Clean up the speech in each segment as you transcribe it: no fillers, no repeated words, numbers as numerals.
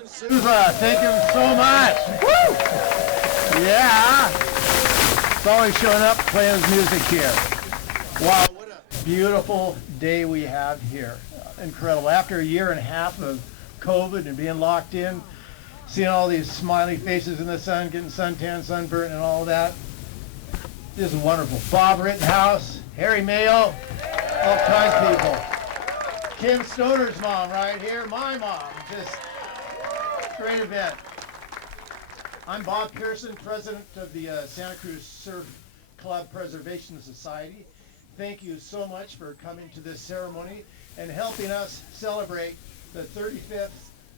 Alan Souza, thank you so much. Woo! Yeah. It's always showing up playing his music here. Wow, what a beautiful day we have here. Incredible. After a year and a half of COVID and being locked in, seeing all these smiley faces in the sun, getting suntan, sunburnt, and all that. This is wonderful. Bob Rittenhouse, Harry Mayo, all kinds of people. Kim Stoner's mom right here, my mom. Just great event. I'm Bob Pearson, president of the Santa Cruz Surf Club Preservation Society. Thank you so much for coming to this ceremony and helping us celebrate the 35th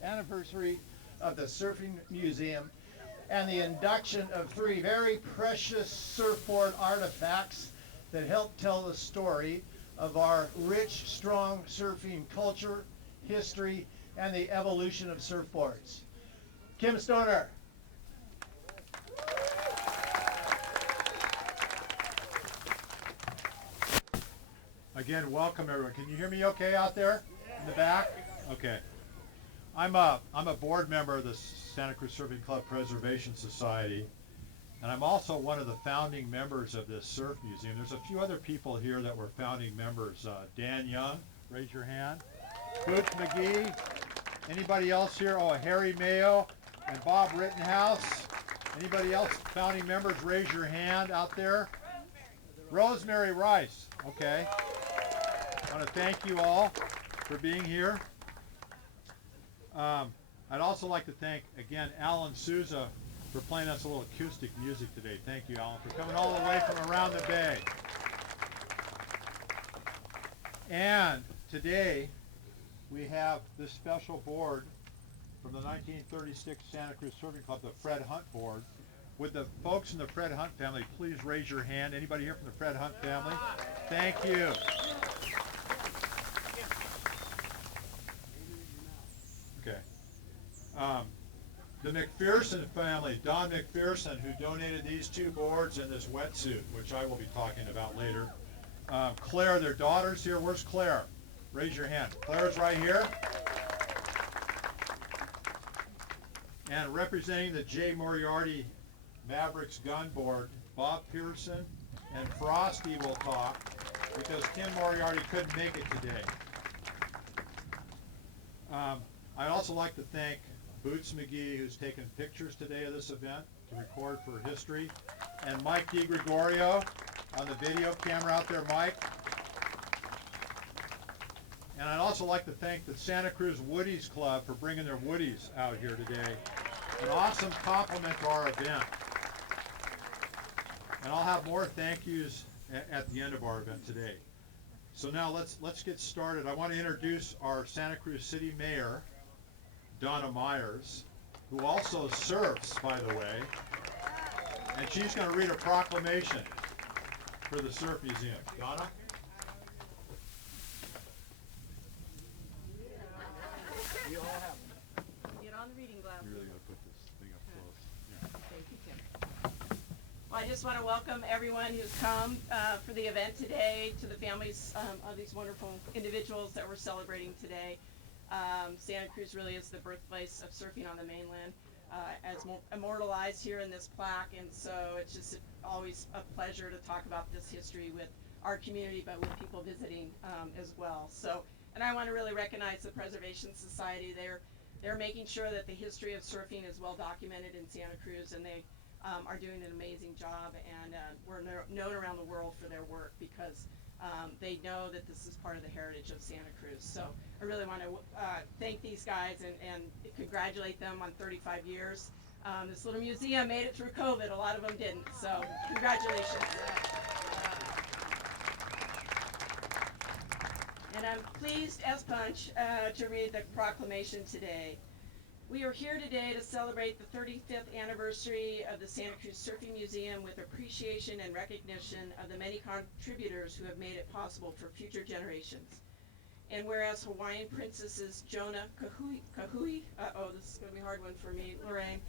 anniversary of the Surfing Museum and the induction of 3 very precious surfboard artifacts that help tell the story of our rich, strong surfing culture, history, and the evolution of surfboards. Kim Stoner. Again, welcome everyone. Can you hear me okay out there in the back? Okay. I'm a board member of the Santa Cruz Surfing Club Preservation Society, and I'm also one of the founding members of this surf museum. There's a few other people here that were founding members. Dan Young, raise your hand. Boots McGee. Anybody else here? Oh, Harry Mayo and Bob Rittenhouse. Anybody else founding members? Raise your hand out there. Rosemary Rice. Okay. I want to thank you all for being here. I'd also like to thank, again, Alan Souza for playing us a little acoustic music today. Thank you, Alan, for coming all the way from around the bay. And today, we have this special board from the 1936 Santa Cruz Surfing Club, the Fred Hunt board. Would the folks in the Fred Hunt family please raise your hand? Anybody here from the Fred Hunt family? Thank you. Okay. The McPherson family, Don McPherson, who donated these 2 boards and this wetsuit, which I will be talking about later. Claire, their daughter's here. Where's Claire? Raise your hand. Claire's right here. And representing the J. Moriarty Mavericks gun board, Bob Pearson and Frosty will talk because Tim Moriarty couldn't make it today. I'd also like to thank Boots McGee, who's taken pictures today of this event to record for history, and Mike DiGregorio on the video camera out there, Mike. And I'd also like to thank the Santa Cruz Woodies Club for bringing their woodies out here today. An awesome compliment to our event. And I'll have more thank yous at the end of our event today. So now let's get started. I want to introduce our Santa Cruz City Mayor, Donna Meyers, who also surfs, by the way. And she's going to read a proclamation for the Surf Museum. Donna? You all have them. Get on the reading glasses. You're really going to put this thing up close. Yeah. Thank you, Tim. Well, I just want to welcome everyone who's come for the event today, to the families of these wonderful individuals that we're celebrating today. Santa Cruz really is the birthplace of surfing on the mainland, as immortalized here in this plaque, and so it's just always a pleasure to talk about this history with our community, but with people visiting as well. So, and I want to really recognize the Preservation Society. They're making sure that the history of surfing is well documented in Santa Cruz, and they are doing an amazing job, and we're known around the world for their work because they know that this is part of the heritage of Santa Cruz. So I really want to thank these guys and congratulate them on 35 years. This little museum made it through COVID. A lot of them didn't. So congratulations. And I'm pleased as punch to read the proclamation today. We are here today to celebrate the 35th anniversary of the Santa Cruz Surfing Museum with appreciation and recognition of the many contributors who have made it possible for future generations. And whereas Hawaiian princesses Jonah Kahui, this is going to be a hard one for me, Lorraine,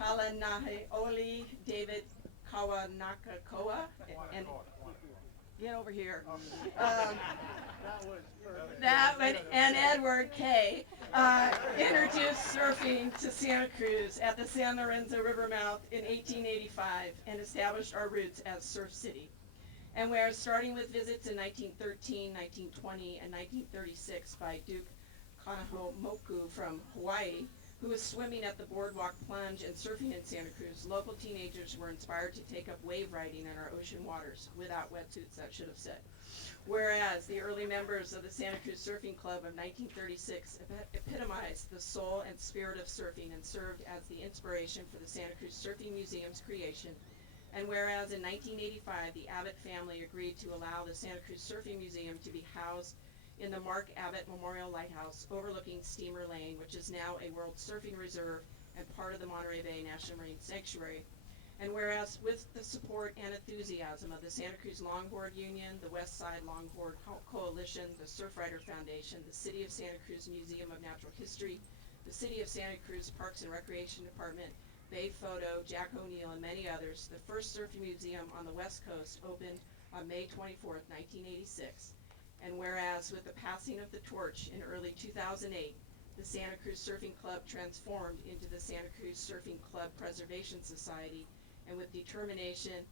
Kalanaheoli, David Kawanakakoa, and get over here. That was perfect. And Edward K. Introduced surfing to Santa Cruz at the San Lorenzo River mouth in 1885 and established our roots as Surf City. And we're starting with visits in 1913, 1920, and 1936 by Duke Kahanamoku from Hawaii, who was swimming at the boardwalk plunge and surfing in Santa Cruz. Local teenagers were inspired to take up wave riding in our ocean waters, without wetsuits, that should have said. Whereas the early members of the Santa Cruz Surfing Club of 1936 epitomized the soul and spirit of surfing and served as the inspiration for the Santa Cruz Surfing Museum's creation. And whereas in 1985 the Abbott family agreed to allow the Santa Cruz Surfing Museum to be housed in the Mark Abbott Memorial Lighthouse overlooking Steamer Lane, which is now a World Surfing Reserve and part of the Monterey Bay National Marine Sanctuary. And whereas with the support and enthusiasm of the Santa Cruz Longboard Union, the West Side Longboard Coalition, the Surfrider Foundation, the City of Santa Cruz Museum of Natural History, the City of Santa Cruz Parks and Recreation Department, Bay Photo, Jack O'Neill, and many others, the first surfing museum on the West Coast opened on May 24th, 1986. And whereas with the passing of the torch in early 2008, the Santa Cruz Surfing Club transformed into the Santa Cruz Surfing Club Preservation Society, and with determination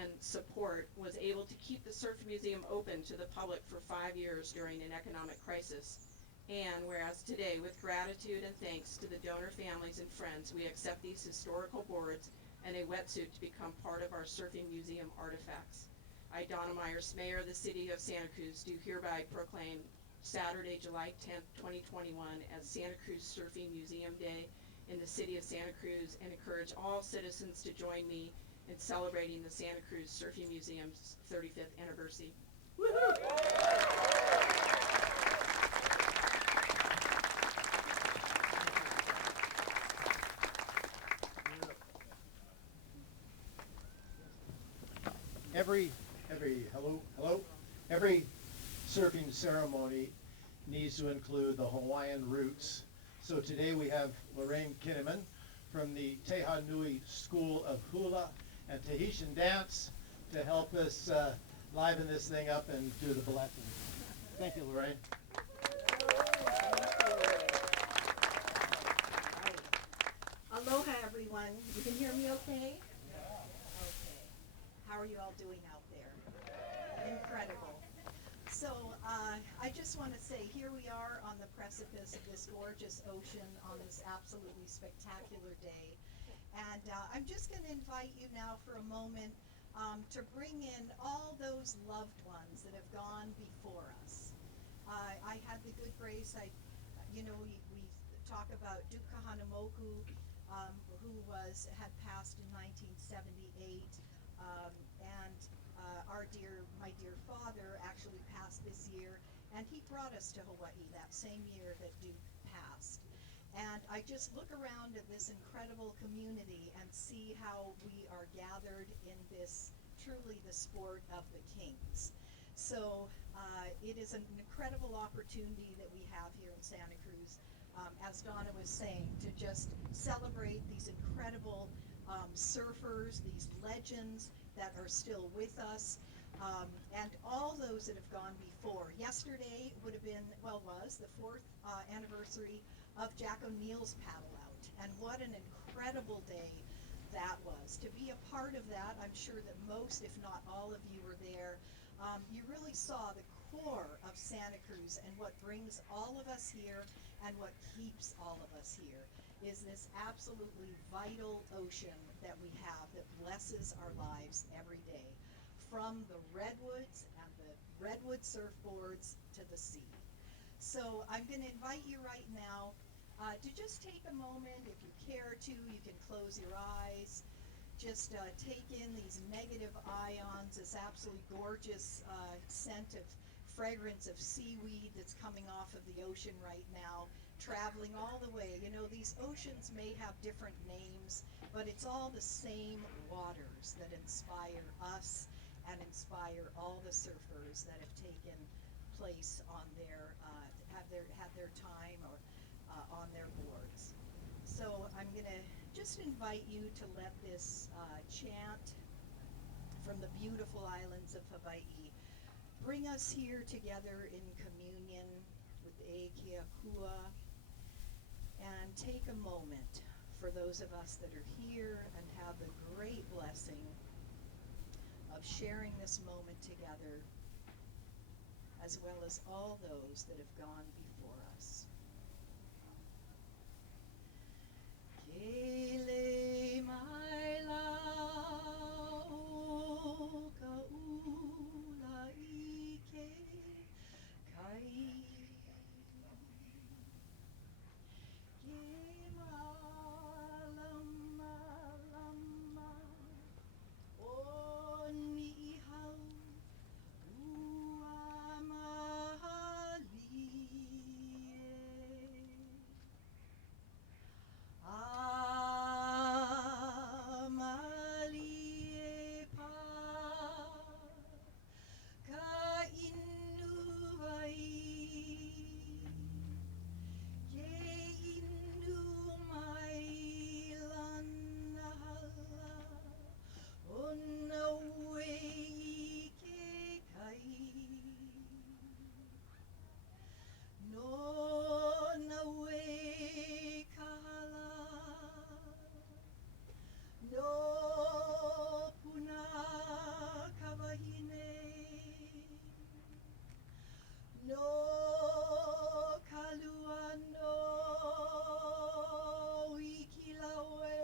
and support was able to keep the Surf Museum open to the public for 5 years during an economic crisis. And whereas today, with gratitude and thanks to the donor families and friends, we accept these historical boards and a wetsuit to become part of our Surfing Museum artifacts. I, Donna Meyers, Mayor of the City of Santa Cruz, do hereby proclaim Saturday, July 10th, 2021 as Santa Cruz Surfing Museum Day in the City of Santa Cruz, and encourage all citizens to join me in celebrating the Santa Cruz Surfing Museum's 35th anniversary. Woo-hoo! Every surfing ceremony needs to include the Hawaiian roots. So today we have Lorraine Kinnamon from the Teha Nui School of Hula and Tahitian Dance to help us liven this thing up and do the blessing. Thank you, Lorraine. Aloha, everyone. You can hear me okay? Okay. How are you all doing out there? Incredible. So I just want to say, here we are on the precipice of this gorgeous ocean on this absolutely spectacular day. And I'm just going to invite you now for a moment to bring in all those loved ones that have gone before us. I had the good grace, we talk about Duke Kahanamoku, who had passed in 1978, and my dear father actually passed this year, and he brought us to Hawaii that same year that Duke passed. And I just look around at this incredible community and see how we are gathered in this, truly the sport of the kings. So it is an incredible opportunity that we have here in Santa Cruz, as Donna was saying, to just celebrate these incredible surfers, these legends that are still with us, and all those that have gone before. Yesterday would have been, was the 4th anniversary of Jack O'Neill's paddle out, and what an incredible day that was. To be a part of that, I'm sure that most, if not all of you were there. You really saw the core of Santa Cruz, and what brings all of us here and what keeps all of us here is this absolutely vital ocean that we have that blesses our lives every day, from the redwoods and the redwood surfboards to the sea. So I'm going to invite you right now to just take a moment. If you care to, you can close your eyes. Just take in these negative ions, this absolutely gorgeous scent of fragrance of seaweed that's coming off of the ocean right now, traveling all the way. You know, these oceans may have different names, but it's all the same waters that inspire us and inspire all the surfers that have taken place on their, had their time or on their boards. So I'm going to just invite you to let this chant from the beautiful islands of Hawaii bring us here together in communion with the Ekeakua, and take a moment for those of us that are here and have the great blessing of sharing this moment together, as well as all those that have gone before us. Kele mai lau ka ula ike kai. Ke malama lama o ni hau ua mahalie. Amalie pa ka inu ai ke inu mai lana hala o na wei ke kai no na wei ka hala no puna ka wahine no kalua no ikilawea.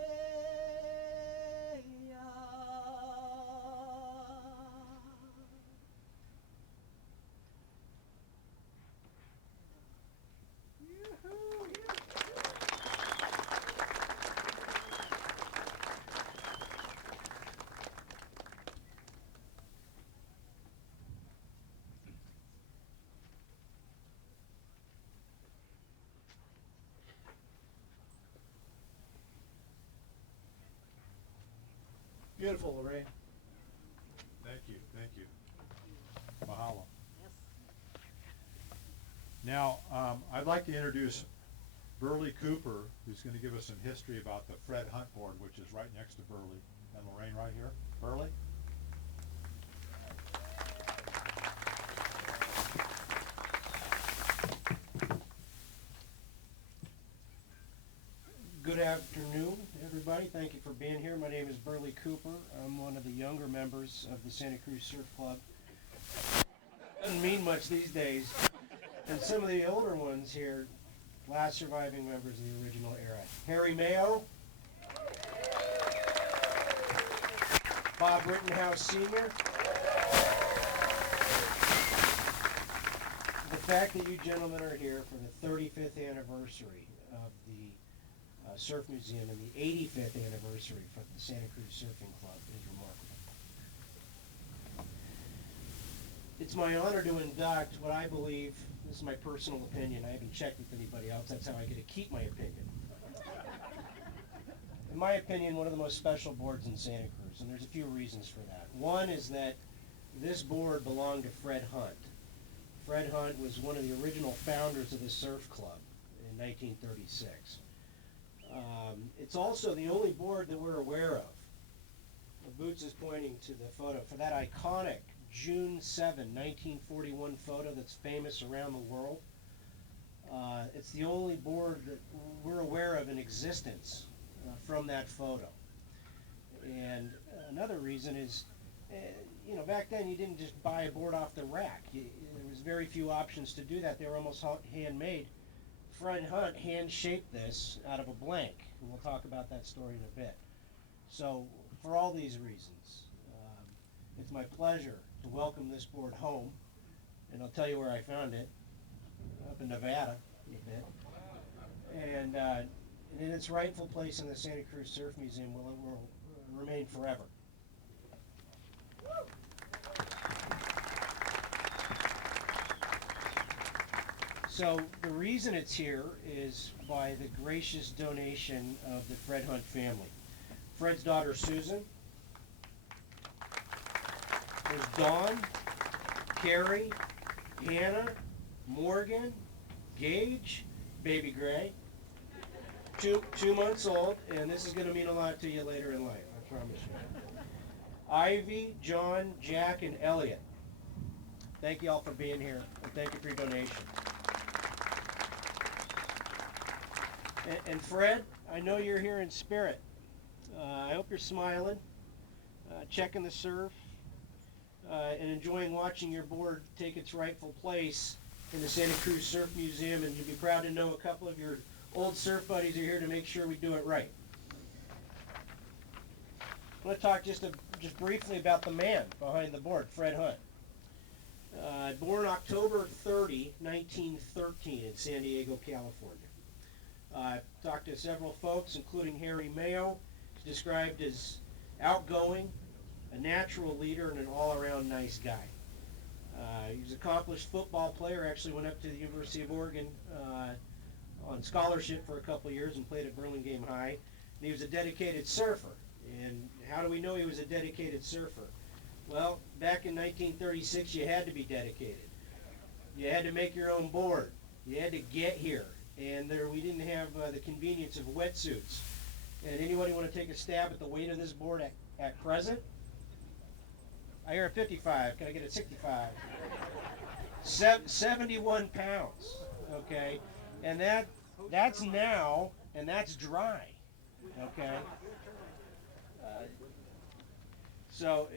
Beautiful, Lorraine. Thank you, thank you. Mahalo. Now, I'd like to introduce Burleigh Cooper, who's going to give us some history about the Fred Hunt board, which is right next to Burleigh. And Lorraine right here. Burleigh? Good afternoon, everybody. Thank you for being here. My name is Burleigh Cooper. I'm one of the younger members of the Santa Cruz Surf Club. Doesn't mean much these days. And some of the older ones here, last surviving members of the original era. Harry Mayo, Bob Rittenhouse Sr. The fact that you gentlemen are here for the 35th anniversary of the Surf Museum and the 85th anniversary for the Santa Cruz Surfing Club is remarkable. It's my honor to induct what I believe, this is my personal opinion, I haven't checked with anybody else, that's how I get to keep my opinion. In my opinion, one of the most special boards in Santa Cruz, and there's a few reasons for that. One is that this board belonged to Fred Hunt. Fred Hunt was one of the original founders of the surf club in 1936. It's also the only board that we're aware of. Boots is pointing to the photo for that iconic June 7, 1941 photo that's famous around the world. It's the only board that we're aware of in existence from that photo. And another reason is, you know, back then you didn't just buy a board off the rack. There was very few options to do that. They were almost handmade. Fred Hunt hand-shaped this out of a blank, and we'll talk about that story in a bit. So, for all these reasons, it's my pleasure to welcome this board home, and I'll tell you where I found it, up in Nevada, a bit. And in its rightful place in the Santa Cruz Surf Museum will remain forever. So the reason it's here is by the gracious donation of the Fred Hunt family. Fred's daughter Susan, there's Dawn, Carrie, Hannah, Morgan, Gage, baby Gray, two months old, and this is going to mean a lot to you later in life, I promise you. Ivy, John, Jack, and Elliot. Thank you all for being here, and thank you for your donation. And Fred, I know you're here in spirit. I hope you're smiling, checking the surf, and enjoying watching your board take its rightful place in the Santa Cruz Surf Museum, and you'll be proud to know a couple of your old surf buddies are here to make sure we do it right. I want to talk just briefly about the man behind the board, Fred Hunt. Born October 30, 1913 in San Diego, California. Talked to several folks, including Harry Mayo. He's described as outgoing, a natural leader, and an all-around nice guy. He was an accomplished football player, actually went up to the University of Oregon on scholarship for a couple of years and played at Burlingame High. And he was a dedicated surfer. And how do we know he was a dedicated surfer? Well, back in 1936, you had to be dedicated. You had to make your own board. You had to get here. And we didn't have the convenience of wetsuits. And anybody want to take a stab at the weight of this board at present? I hear a 55. Can I get a 65? 71 pounds. Okay, and that's now, and that's dry. Okay. So,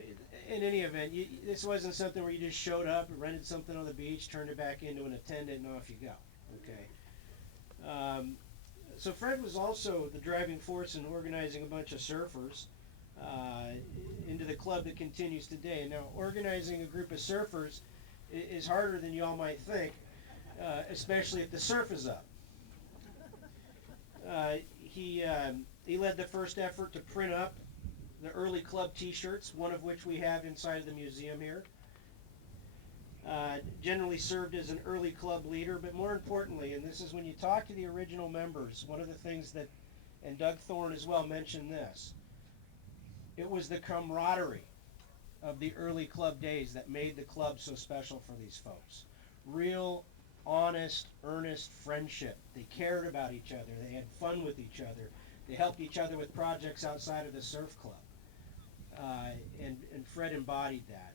in any event, this wasn't something where you just showed up, rented something on the beach, turned it back into an attendant, and off you go. Okay. So Fred was also the driving force in organizing a bunch of surfers into the club that continues today. And now, organizing a group of surfers is harder than you all might think, especially if the surf is up. He led the first effort to print up the early club t-shirts, one of which we have inside of the museum here. Generally served as an early club leader, but more importantly, and this is when you talk to the original members, one of the things that, and Doug Thorne as well mentioned this, it was the camaraderie of the early club days that made the club so special for these folks. Real, honest, earnest friendship. They cared about each other. They had fun with each other. They helped each other with projects outside of the surf club. And Fred embodied that.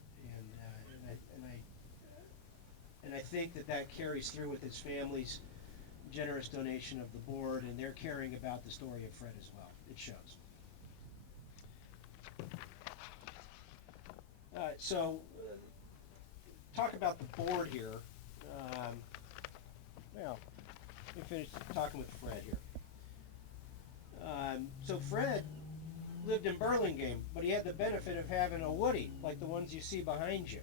And I think that carries through with his family's generous donation of the board and their caring about the story of Fred as well. It shows. Talk about the board here. Well, let me finish talking with Fred here. So Fred lived in Burlingame, but he had the benefit of having a Woody, like the ones you see behind you.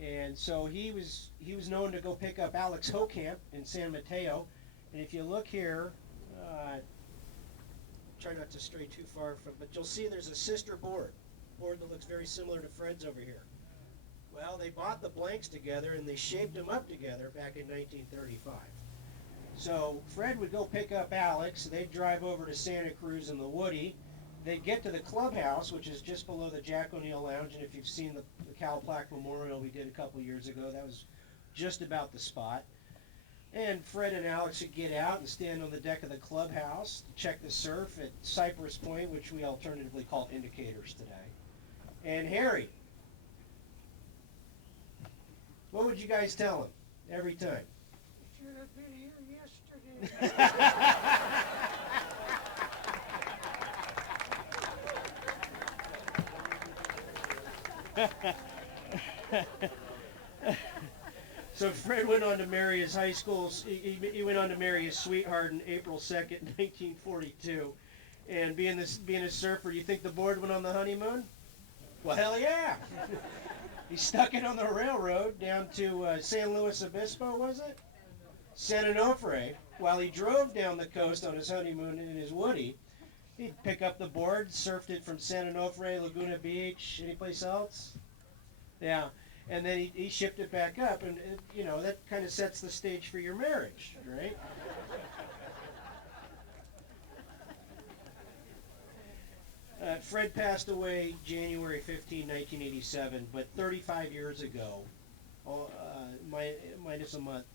And so he was known to go pick up Alex Hokamp in San Mateo. And if you look here, try not to stray too far from, but you'll see there's a sister board that looks very similar to Fred's over here. Well, they bought the blanks together and they shaped them up together back in 1935. So Fred would go pick up Alex, they'd drive over to Santa Cruz in the Woody, they'd get to the clubhouse, which is just below the Jack O'Neill Lounge, and if you've seen the Cal Plaque Memorial we did a couple years ago, that was just about the spot. And Fred and Alex would get out and stand on the deck of the clubhouse to check the surf at Cypress Point, which we alternatively call Indicators today. And Harry, what would you guys tell him every time? Should have been here yesterday. So Fred went on to marry his high school, he went on to marry his sweetheart on April 2nd, 1942. And being a surfer, you think the board went on the honeymoon? Well, hell yeah. He stuck it on the railroad down to San Luis Obispo, was it? San Onofre. While he drove down the coast on his honeymoon in his Woody, he'd pick up the board, surfed it from San Onofre, Laguna Beach, anyplace else? Yeah. And then he shipped it back up, and you know, that kind of sets the stage for your marriage, right? Fred passed away January 15, 1987, but 35 years ago, minus a month,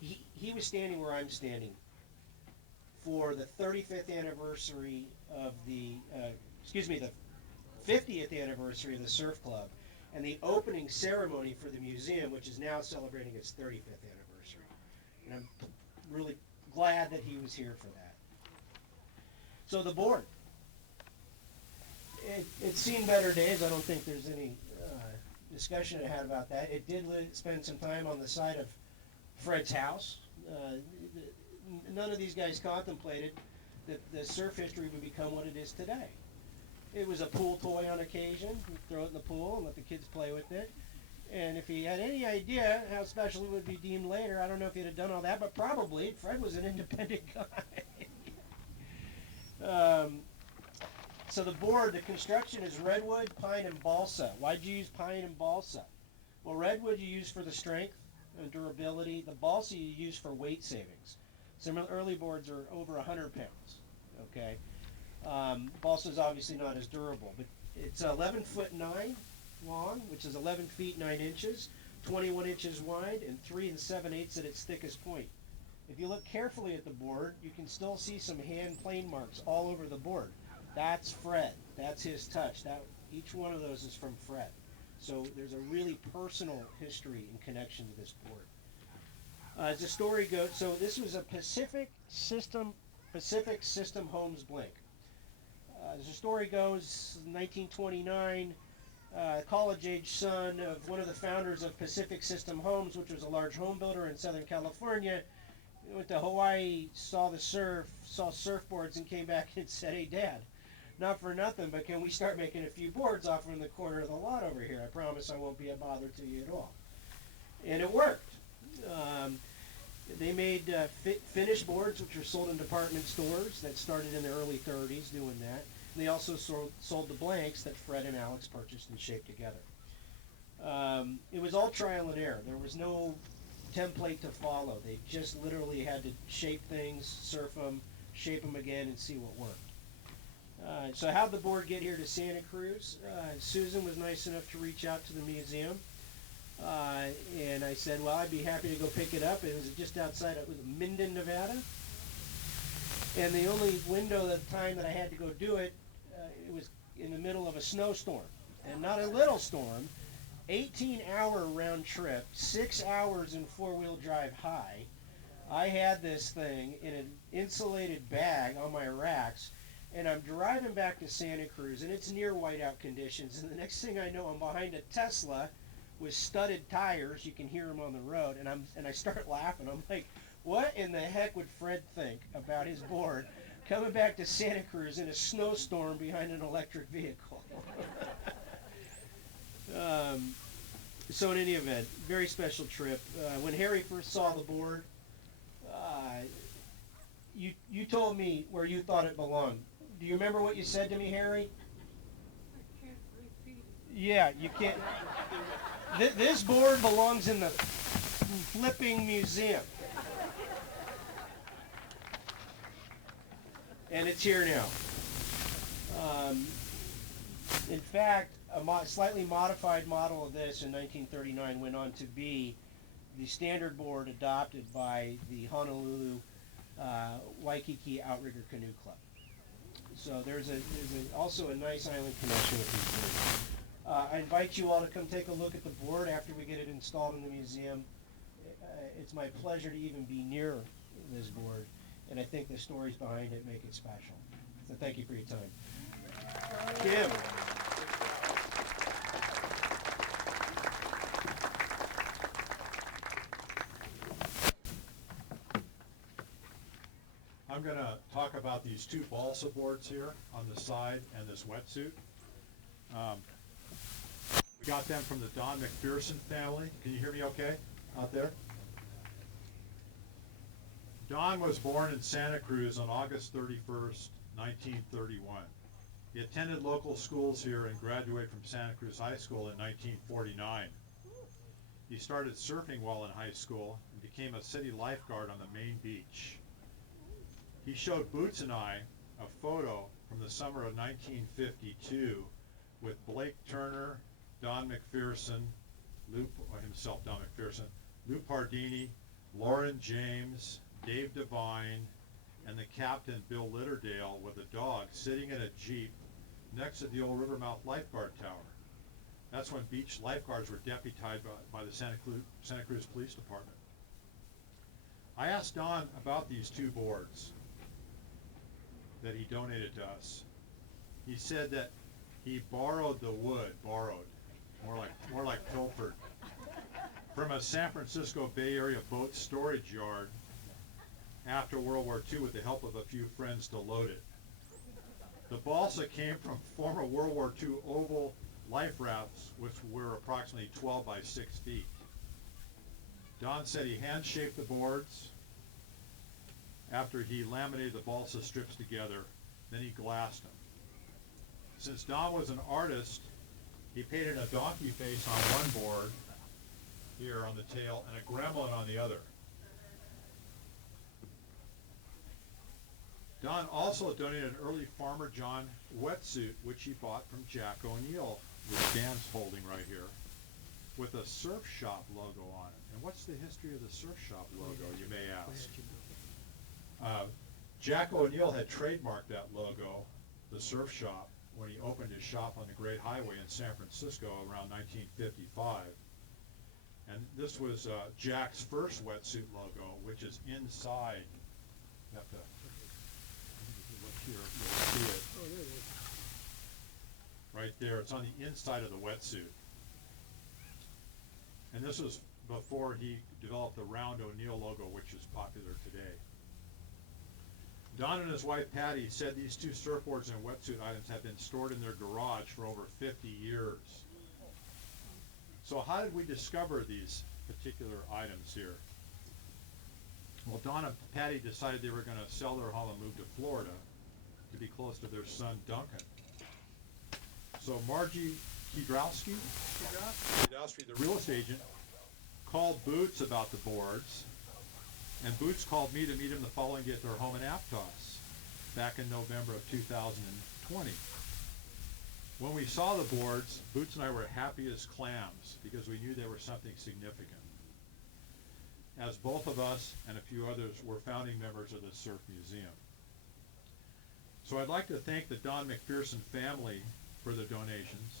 he was standing where I'm standing for the 35th anniversary of the 50th anniversary of the Surf Club. and the opening ceremony for the museum, which is now celebrating its 35th anniversary. And I'm really glad that he was here for that. So the board. It's seen better days. I don't think there's any discussion I had about that. It did spend some time on the side of Fred's house. None of these guys contemplated that the surf history would become what it is today. It was a pool toy on occasion. You'd throw it in the pool and let the kids play with it. And if he had any idea how special it would be deemed later, I don't know if he'd have done all that, but probably. Fred was an independent guy. So the board, the construction is redwood, pine, and balsa. Why'd you use pine and balsa? Well, redwood you use for the strength and durability. The balsa you use for weight savings. Some early boards are over 100 pounds. Okay. Balsa is obviously not as durable, but it's 11'9" long, which is 11 feet 9 inches, 21 inches wide, and 3 7/8 at its thickest point. If you look carefully at the board, you can still see some hand plane marks all over the board. That's Fred. That's his touch. Each one of those is from Fred. So there's a really personal history and connection to this board. As the story goes, so this was a Pacific System Homes blank. As the story goes, 1929, college-age son of one of the founders of Pacific System Homes, which was a large home builder in Southern California, went to Hawaii, saw the surf, saw surfboards, and came back and said, "Hey, Dad, not for nothing, but can we start making a few boards off in the corner of the lot over here? I promise I won't be a bother to you at all." And it worked. They made finished boards, which were sold in department stores. That started in the early 30s doing that. And they also sold the blanks that Fred and Alex purchased and shaped together. It was all trial and error. There was no template to follow. They just literally had to shape things, surf them, shape them again, and see what worked. So how'd the board get here to Santa Cruz? Susan was nice enough to reach out to the museum. And I said, well, I'd be happy to go pick it up. It was just outside of Minden, Nevada. And the only window at the time that I had to go do it, it was in the middle of a snowstorm. And not a little storm. 18-hour round trip, 6 hours in four-wheel drive high. I had this thing in an insulated bag on my racks, and I'm driving back to Santa Cruz, and it's near whiteout conditions. And the next thing I know, I'm behind a Tesla with studded tires. You can hear them on the road, and I start laughing. I'm like, what in the heck would Fred think about his board coming back to Santa Cruz in a snowstorm behind an electric vehicle? So in any event, very special trip. When Harry first saw the board, you told me where you thought it belonged. Do you remember what you said to me, Harry? I can't repeat it. Yeah, you can't. This board belongs in the flipping museum. And it's here now. In fact, a slightly modified model of this in 1939 went on to be the standard board adopted by the Honolulu Waikiki Outrigger Canoe Club. So there's also a nice island connection with these boards. I invite you all to come take a look at the board after we get it installed in the museum. It's my pleasure to even be near this board, and I think the stories behind it make it special. So thank you for your time. Kim. I'm going to talk about these two balsa boards here on the side and this wetsuit. We got them from the Don Pearson family. Can you hear me okay out there? Don was born in Santa Cruz on August 31st, 1931. He attended local schools here and graduated from Santa Cruz High School in 1949. He started surfing while in high school and became a city lifeguard on the main beach. He showed Boots and I a photo from the summer of 1952 with Blake Turner, Don McPherson, Lou Pardini, Lauren James, Dave Devine, and the captain, Bill Litterdale, with a dog sitting in a Jeep next to the old Rivermouth Lifeguard Tower. That's when beach lifeguards were deputized by the Santa Cruz Police Department. I asked Don about these two boards that he donated to us. He said that he borrowed the wood, more like pilfered, from a San Francisco Bay Area boat storage yard after World War II with the help of a few friends to load it. The balsa came from former World War II oval life rafts, which were approximately 12 by 6 feet. Don said he hand-shaped the boards after he laminated the balsa strips together, then he glassed them. Since Don was an artist, he painted a donkey face on one board here on the tail and a gremlin on the other. Don also donated an early Farmer John wetsuit, which he bought from Jack O'Neill, which Dan's holding right here, with a surf shop logo on it. And what's the history of the surf shop logo, you may ask? Jack O'Neill had trademarked that logo, the surf shop, when he opened his shop on the Great Highway in San Francisco around 1955. And this was Jack's first wetsuit logo, which is inside. You have to look here, you'll see it. Oh, there it is. Right there, it's on the inside of the wetsuit. And this was before he developed the round O'Neill logo, which is popular today. Don and his wife Patty said these two surfboards and wetsuit items have been stored in their garage for over 50 years. So how did we discover these particular items here? Well, Don and Patty decided they were going to sell their home and move to Florida to be close to their son Duncan. So Margie Kiedrowski, the real estate agent, called Boots about the boards, and Boots called me to meet him the following day at their home in Aptos back in November of 2020. When we saw the boards, Boots and I were happy as clams because we knew they were something significant, as both of us and a few others were founding members of the Surf Museum. So I'd like to thank the Don McPherson family for their donations,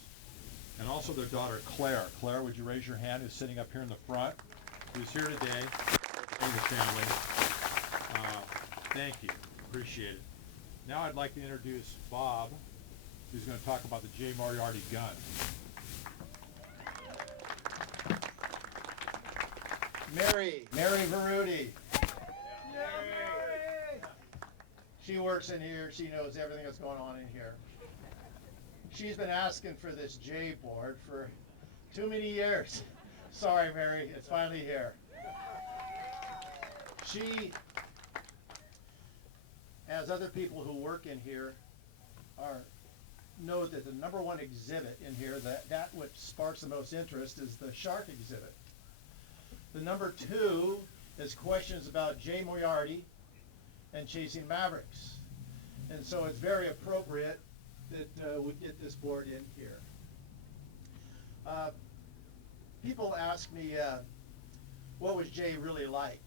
and also their daughter Claire. Claire, would you raise your hand, who's sitting up here in the front, who's here today, and the family. Thank you, appreciate it. Now I'd like to introduce Bob, who's going to talk about the J. Moriarty gun. Mary Veruti. She works in here, she knows everything that's going on in here. She's been asking for this J board for too many years. Sorry, Mary, it's finally here. She, as other people who work in here, know that the number one exhibit in here, that which sparks the most interest, is the shark exhibit. The number two is questions about J. Moriarty and chasing mavericks. And so it's very appropriate that we get this board in here. People ask me, what was Jay really like?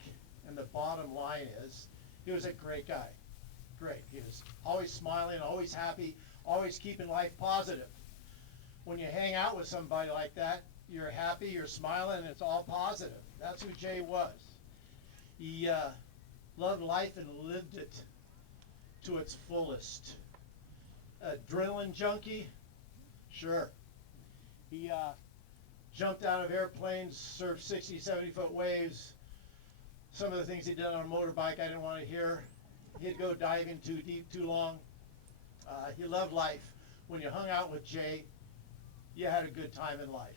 And the bottom line is, he was a great guy. Great. He was always smiling, always happy, always keeping life positive. When you hang out with somebody like that, you're happy, you're smiling, and it's all positive. That's who Jay was. He loved life and lived it to its fullest. Adrenaline junkie? Sure. He jumped out of airplanes, surfed 60, 70-foot waves. Some of the things he did on a motorbike I didn't want to hear. He'd go diving too deep, too long. He loved life. When you hung out with Jay, you had a good time in life.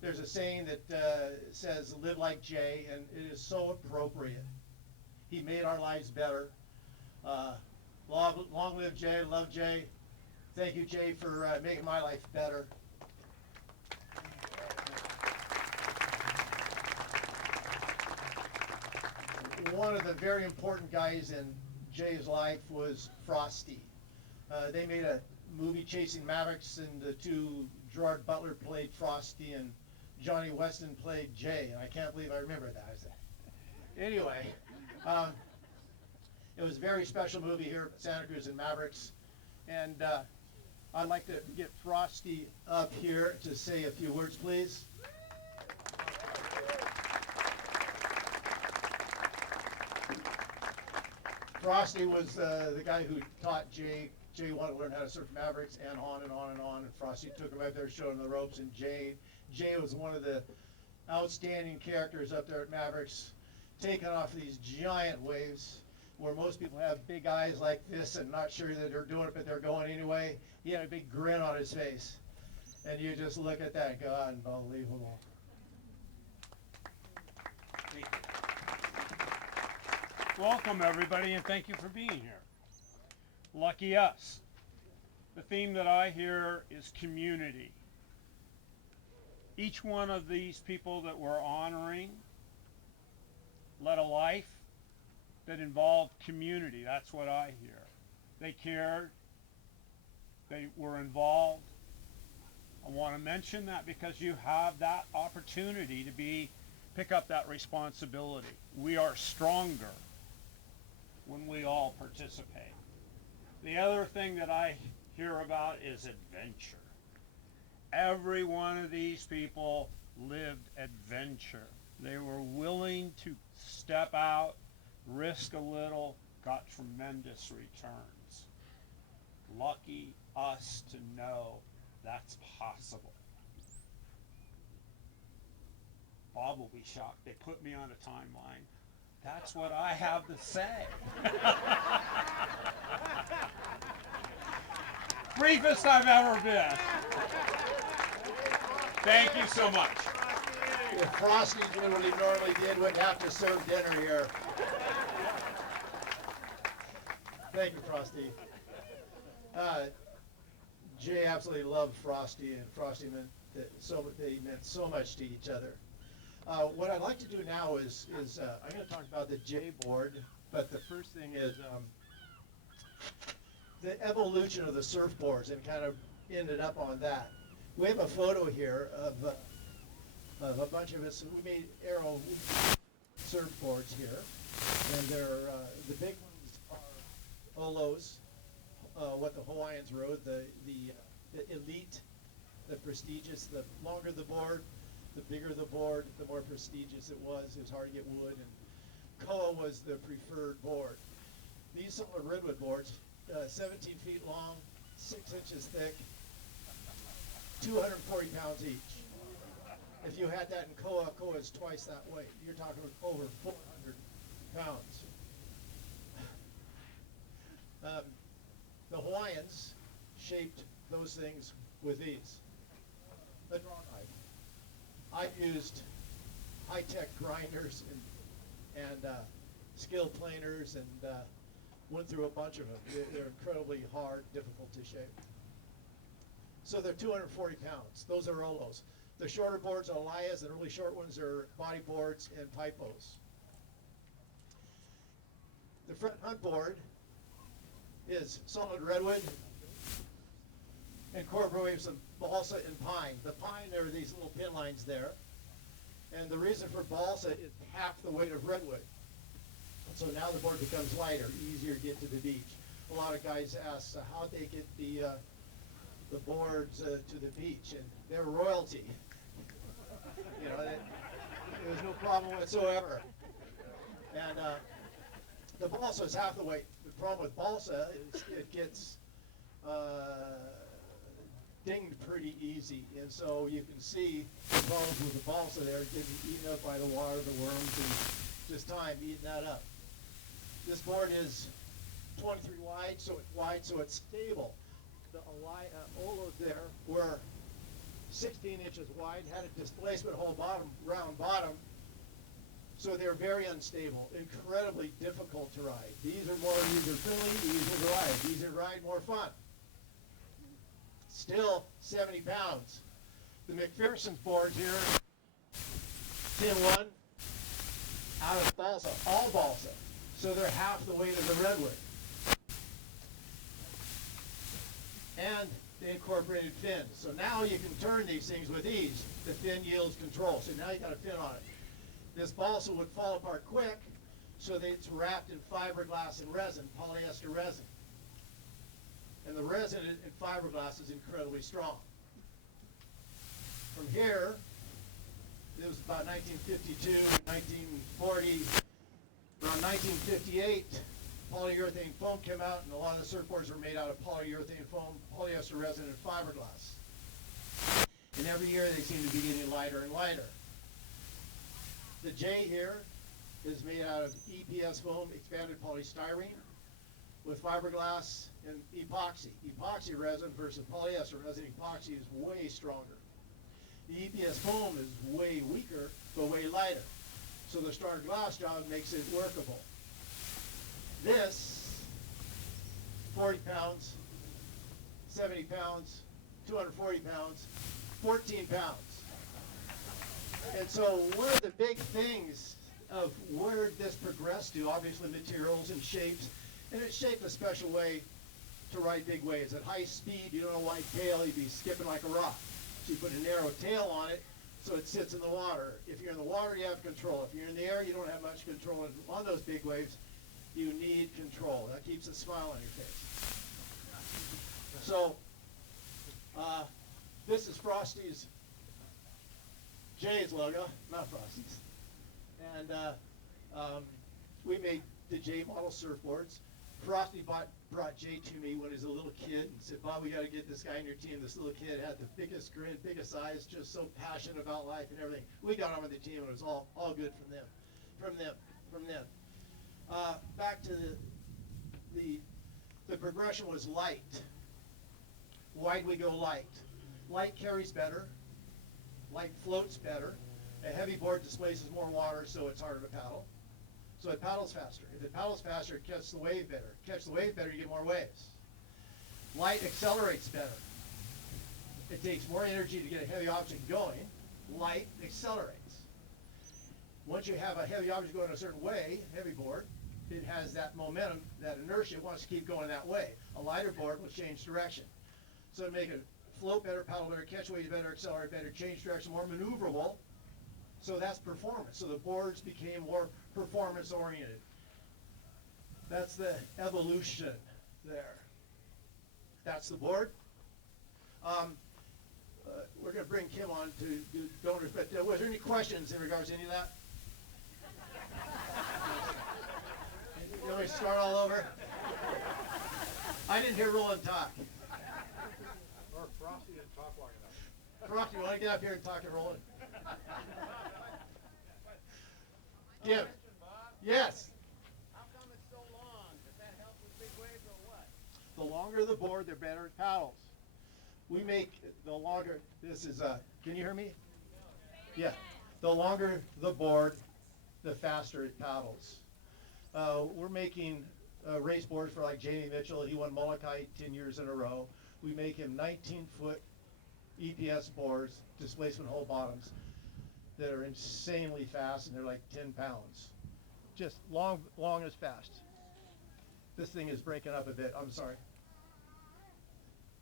There's a saying that says, live like Jay, and it is so appropriate. He made our lives better. Long live Jay, love Jay. Thank you, Jay, for making my life better. One of the very important guys in Jay's life was Frosty. They made a movie, Chasing Mavericks, and the two, Gerard Butler played Frosty and Johnny Weston played Jay, and I can't believe I remember that. Anyway, it was a very special movie here at Santa Cruz and Mavericks, and I'd like to get Frosty up here to say a few words, please. Frosty was the guy who taught Jay. Jay wanted to learn how to surf Mavericks, and on and on and on. And Frosty took him out there, showed him the ropes. And Jay was one of the outstanding characters up there at Mavericks, taking off these giant waves where most people have big eyes like this and not sure that they're doing it, but they're going anyway. He had a big grin on his face. And you just look at that and go, unbelievable. Thank you. Welcome, everybody, and thank you for being here. Lucky us. The theme that I hear is community. Each one of these people that we're honoring led a life that involved community. That's what I hear. They cared. They were involved. I want to mention that because you have that opportunity to pick up that responsibility. We are stronger when we all participate. The other thing that I hear about is adventure. Every one of these people lived adventure. They were willing to step out, risk a little, got tremendous returns. Lucky us to know that's possible. Bob will be shocked. They put me on a timeline. That's what I have to say. Briefest I've ever been. Thank you so much. If Frosty did what he normally did, we'd have to serve dinner here. Thank you, Frosty. Jay absolutely loved Frosty, and Frosty they meant so much to each other. What I'd like to do now is I'm going to talk about the J board, but the first thing is the evolution of the surfboards, and kind of ended up on that. We have a photo here of a bunch of us. We made aero surfboards here, and they're the big ones are Olos, what the Hawaiians rode, the elite, the prestigious. The longer the board, the bigger the board, the more prestigious it was. It was hard to get wood, and Koa was the preferred board. These solid redwood boards, 17 feet long, 6 inches thick, 240 pounds each. If you had that in Koa, Koa is twice that weight. You're talking over 400 pounds. The Hawaiians shaped those things with ease. A draw knife. I used high-tech grinders and skilled planers, and went through a bunch of them. They're incredibly hard, difficult to shape. So they're 240 pounds. Those are Olos. The shorter boards are Elias, and the really short ones are body boards and Pipos. The front hunt board is solid redwood, incorporating some balsa and pine. The pine, there are these little pin lines there. And the reason for balsa is half the weight of redwood. So now the board becomes lighter, easier to get to the beach. A lot of guys ask how they get the boards to the beach, and they're royalty. You know, there was no problem whatsoever. And the balsa is half the weight. The problem with balsa is it gets dinged pretty easy, and so you can see the problems with the balsa there, getting eaten up by the water, the worms, and just time eating that up. This board is 23 wide, so it's stable. The Olos there were 16 inches wide, had a displacement hole round bottom, so they're very unstable, incredibly difficult to ride. These are more user-friendly, easier to ride. These are ride more fun. Still 70 pounds. The McPherson boards here, pin 1, out of balsa, all balsa. So they're half the weight of the redwood. And they incorporated fins. So now you can turn these things with ease. The fin yields control. So now you got a fin on it. This balsa would fall apart quick, so that it's wrapped in fiberglass and resin, polyester resin. And the resin in fiberglass is incredibly strong. From here, it was about 1952, 1940, around 1958, polyurethane foam came out, and a lot of the surfboards were made out of polyurethane foam, polyester resin, and fiberglass. And every year they seem to be getting lighter and lighter. The J here is made out of EPS foam, expanded polystyrene, with fiberglass and epoxy. Epoxy resin versus polyester resin, epoxy is way stronger. The EPS foam is way weaker, but way lighter. So the stronger glass job makes it workable. This, 40 pounds, 70 pounds, 240 pounds, 14 pounds. And so one of the big things of where this progressed to, obviously materials and shapes, and it's shaped a special way to ride big waves. At high speed, you don't want a tail, you'd be skipping like a rock. So you put a narrow tail on it so it sits in the water. If you're in the water, you have control. If you're in the air, you don't have much control. And on those big waves, you need control. That keeps a smile on your face. So this is Frosty's J's logo, not Frosty's. And we made the J model surfboards. Frosty brought Jay to me when he was a little kid and said, Bob, we got to get this guy in your team. This little kid had the biggest grin, biggest eyes, just so passionate about life and everything. We got him on the team, and it was all good from them. Back to the progression was light. Why'd we go light? Light carries better. Light floats better. A heavy board displaces more water, so it's harder to paddle. So it paddles faster. If it paddles faster, it catches the wave better. Catch the wave better, you get more waves. Light accelerates better. It takes more energy to get a heavy object going. Light accelerates. Once you have a heavy object going a certain way, heavy board, it has that momentum, that inertia, it wants to keep going that way. A lighter board will change direction. So to make it float better, paddle better, catch waves better, accelerate better, change direction, more maneuverable. So that's performance. So the boards became more performance oriented. That's the evolution there. That's the board. We're going to bring Kim on to do donors, but was there any questions in regards to any of that? You want me to start all over? I didn't hear Roland talk. Or Frosty didn't talk long enough. Frosty, you want to get up here and talk to Roland? Kim. Yes. How come it's so long? Does that help with big waves or what? The longer the board, the better it paddles. We make the longer, this is, can you hear me? Yeah. The longer the board, the faster it paddles. We're making race boards for like Jamie Mitchell. He won Molokai 10 years in a row. We make him 19-foot EPS boards, displacement hole bottoms, that are insanely fast, and they're like 10 pounds. Just long as fast. This thing is breaking up a bit. I'm sorry.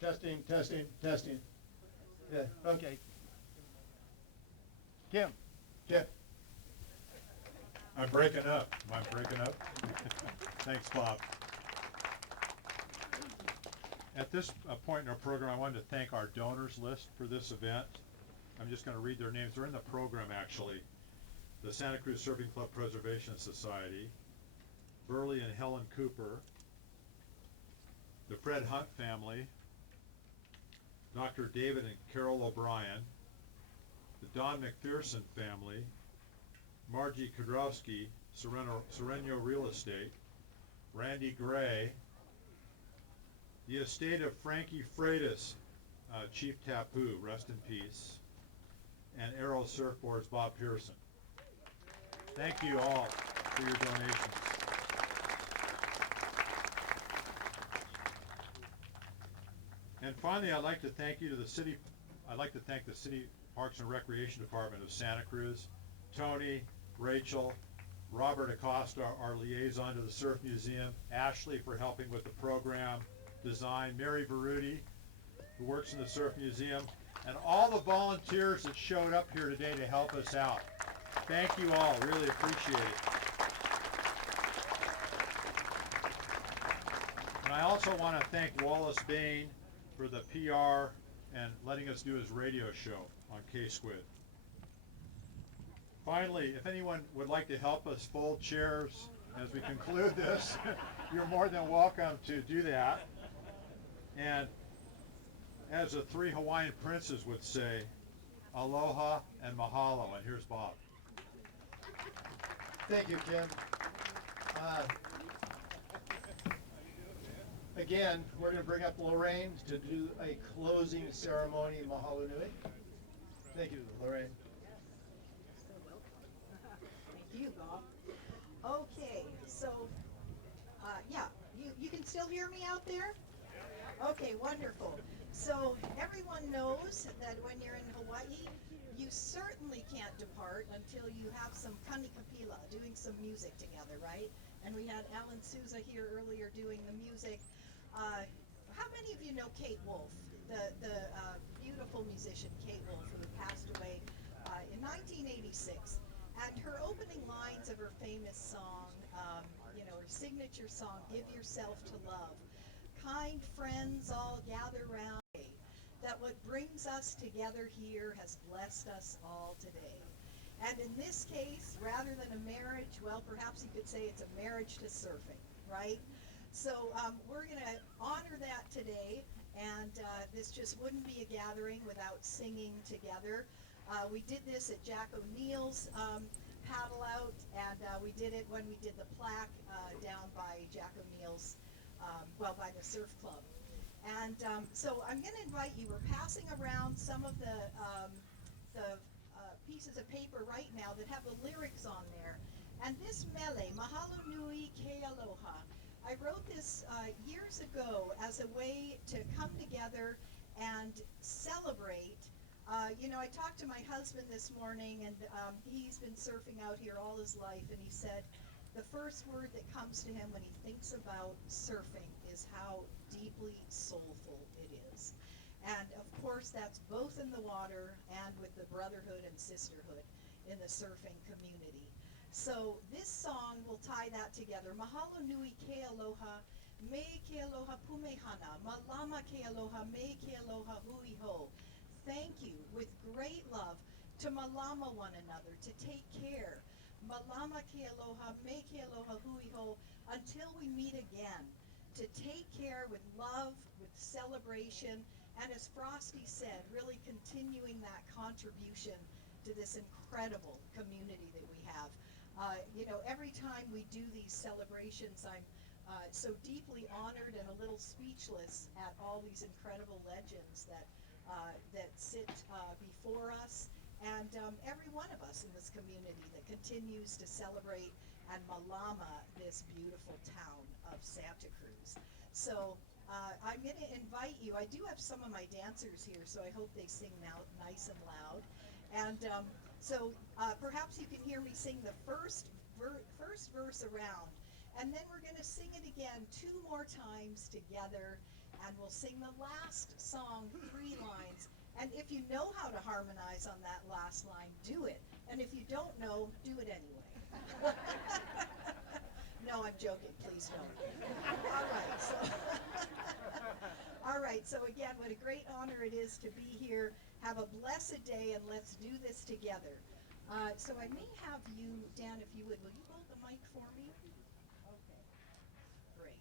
Testing. Yeah, okay. Kim. I'm breaking up. Am I breaking up? Thanks, Bob. At this point in our program, I wanted to thank our donors list for this event. I'm just going to read their names. They're in the program, actually. The Santa Cruz Surfing Club Preservation Society, Burleigh and Helen Cooper, the Fred Hunt family, Dr. David and Carol O'Brien, the Don McPherson family, Margie Kudrowski, Sereno Real Estate, Randy Gray, the estate of Frankie Freitas, Chief Tapu, rest in peace, and Arrow Surfboards, Bob Pearson. Thank you all for your donations. And finally, I'd like to thank the City Parks and Recreation Department of Santa Cruz, Tony, Rachel, Robert Acosta, our liaison to the Surf Museum, Ashley for helping with the program design, Mary Veruti, who works in the Surf Museum, and all the volunteers that showed up here today to help us out. Thank you all, really appreciate it. And I also want to thank Wallace Bain for the PR and letting us do his radio show on K-Squid. Finally, if anyone would like to help us fold chairs as we conclude this, you're more than welcome to do that. And as the three Hawaiian princes would say, aloha and mahalo. And here's Bob. Thank you, Kim. Again, we're going to bring up Lorraine to do a closing ceremony, Mahalo Nui. Thank you, Lorraine. Thank you, Bob. Okay, so, yeah, you can still hear me out there? Okay, wonderful. So everyone knows that when you're in Hawaii, you certainly can't depart until you have some kanikapila, doing some music together, right? And we had Alan Souza here earlier doing the music. How many of you know Kate Wolf, the beautiful musician Kate Wolf, who passed away in 1986? And her opening lines of her famous song, her signature song, Give Yourself to Love. Kind friends all gather round, that what brings us together here has blessed us all today. And in this case, rather than a marriage, well, perhaps you could say it's a marriage to surfing, right? So we're going to honor that today, and this just wouldn't be a gathering without singing together. We did this at Jack O'Neill's paddle out, and we did it when we did the plaque down by Jack O'Neill's, by the surf club. And so I'm going to invite you, we're passing around some of the pieces of paper right now that have the lyrics on there. And this mele, Mahalo Nui Ke Aloha, I wrote this years ago as a way to come together and celebrate. I talked to my husband this morning, and he's been surfing out here all his life, and he said the first word that comes to him when he thinks about surfing is how deeply soulful it is. And of course, that's both in the water and with the brotherhood and sisterhood in the surfing community. So this song will tie that together. Mahalo nui ke aloha, me ke aloha pumehana, malama ke aloha, me ke aloha hui ho. Thank you, with great love, to malama one another, to take care. Malama ke aloha, me ke aloha hui ho, until we meet again. To take care with love, with celebration, and as Frosty said, really continuing that contribution to this incredible community that we have. Every time we do these celebrations, I'm so deeply honored and a little speechless at all these incredible legends that sit before us, and every one of us in this community that continues to celebrate and malama this beautiful town of Santa Cruz. So I'm going to invite you. I do have some of my dancers here, so I hope they sing now nice and loud. And so perhaps you can hear me sing the first verse around, and then we're going to sing it again 2 more times together, and we'll sing the last song 3 lines. And if you know how to harmonize on that last line, do it. And if you don't know, do it anyway. No, I'm joking. Please don't. All right. So again, what a great honor it is to be here. Have a blessed day, and let's do this together. So I may have you, Dan, if you would you hold the mic for me? Okay. Great.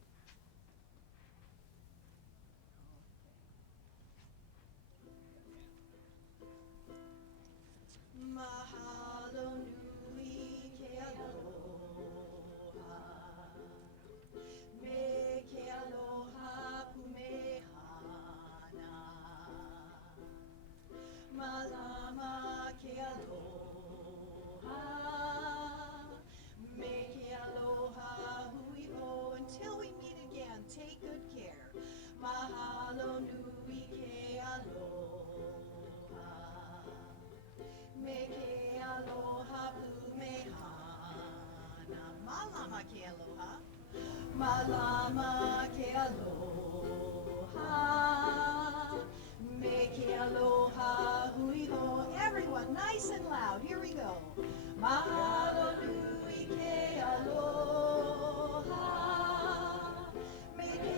Mahalo nui ke aloha, me ke aloha pumehana, malama ke aloha, me ke aloha hui ho. Until we meet again, take good care. Mahalo nui ke aloha. Me ke aloha pumehana, malama ke aloha, malama ke aloha, me ke aloha hui ho. Everyone, nice and loud, here we go. Mahalo nui ke aloha, me ke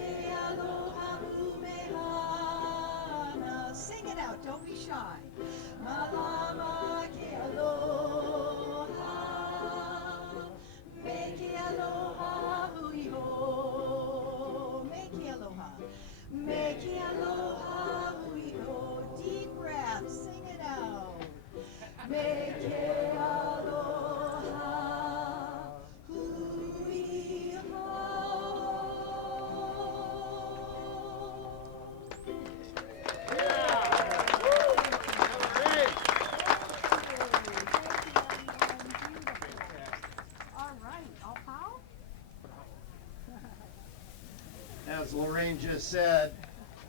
just said,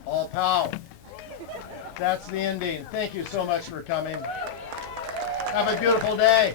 all pow. That's the ending. Thank you so much for coming. Have a beautiful day.